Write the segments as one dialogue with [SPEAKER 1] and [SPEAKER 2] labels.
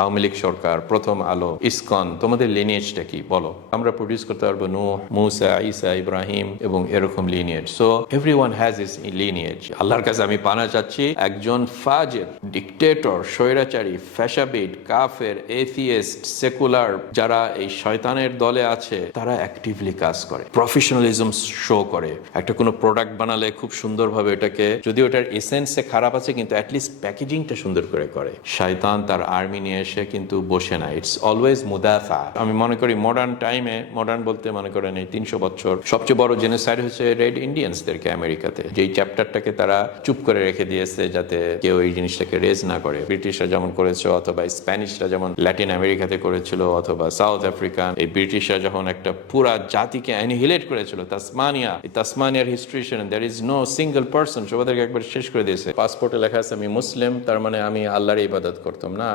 [SPEAKER 1] আওয়ামী লীগ সরকার, প্রথম আলো, ইসকন, তোমাদের লিনিয়েজটা কি? বলো। আমরা প্রডিউস করতে পারব নূহ, মুসা, ঈসা, ইব্রাহিম এবং এরকম lineage so every one has his lineage আল্লাহর কাছে আমি পানা চাচ্ছি, একজন ফাজের ডিকটেটর স্বৈরাচারী ফ্যাশাবিড কাফের এথিয়েস্ট সেকুলার যারা এই শয়তানের দলে আছে, তারা অ্যাক্টিভলি কাজ করে। প্রফেশনালিজম শো করে। একটা কোনো প্রোডাক্ট বানালে খুব সুন্দরভাবে এটাকে যদি ওটার এসেন্সে খারাপ আছে, কিন্তু অ্যাটলিস্ট প্যাকেজিংটা সুন্দর করে করে। শয়তান তার আর্মি নিয়ে এসে কিন্তু বসে না। ইটস অলওয়েজ মুদাফা আমি মনে করি মডার্ন টাইমে মডার্ন বলতে মনে করেন এই তিনশো বছর সবচেয়ে বড় জেনোসাইড হচ্ছে রেড ইন্ডিয়ানসদেরকে আমেরিকাতে। যেই চ্যাপ্টারটাকে তারা চুপ করে রেখে দিয়েছে যাতে কেউ এই জিনিসটাকে রেজ না করে। ব্রিটিশরা যেমন করেছে, অথবা স্প্যানিশরা যেমন ল্যাটিন আমেরিকাতে করেছিল, অথবা সাউথ আফ্রিকান এই ব্রিটিশরা যখন একটা পুরা জাতিকে অ্যানিহিলেট করেছিল তাসমানিয়া এই তাসমানিয়ার historian there is no single person সবাদেরকে একবার শেষ করে দিয়েছে। পাসপোর্টে লেখা আছে, আমি মুসলিম, তার মানে আমি আল্লাহর ইবাদত করতাম। না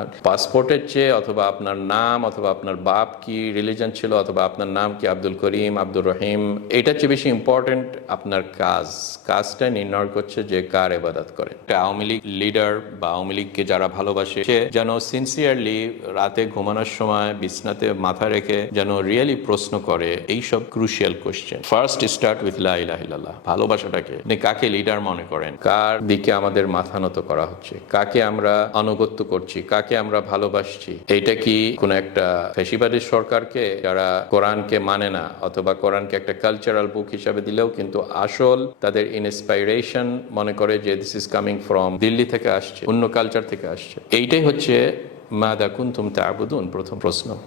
[SPEAKER 1] পাসপোর্টের চেয়ে অথবা আপনার নাম অথবা আপনার বাপ কি রিলিজন ছিল অথবা আপনার নাম কি আব্দুল করিম, আব্দুর রহিম, এটার চেয়ে বেশি ইম্পর্টেন্ট আপনার কাজ। কাজটা নির্ণয় করছে যে কার ইবাদত করে। আওয়ামী লীগ লিডার বা আওয়ামী লীগকে যারা ভালোবাসে, সে যেন সিনসিয়ারলি রাতে ঘুমানোর সময় বিছনাতে মাথা রেখে যেন রিয়েলি প্রশ্ন করে, এইসব crucial question first start with লা ভালোবাসাটাকে। আপনি কাকে লিডার মনে করেন? কার দিকে আমাদের মাথা নত করা হচ্ছে? কাকে আমরা অনুগত্য করছি? কাকে আমরা ভালোবাসছি। এইটা কি কোন একটা ফেসিবাদী সরকারকে যারা কোরআনকে মানে না, অথবা কোরআনকে একটা কালচারাল বুক হিসাবে দিলেও কিন্তু আসল তাদের ইনস্পাইরেশন মনে করে যে this is coming from Delhi থেকে আসছে, অন্য কালচার থেকে আসছে। এইটাই হচ্ছে, মা মাদা কুন্তুম তাবুদুন প্রথম প্রশ্ন।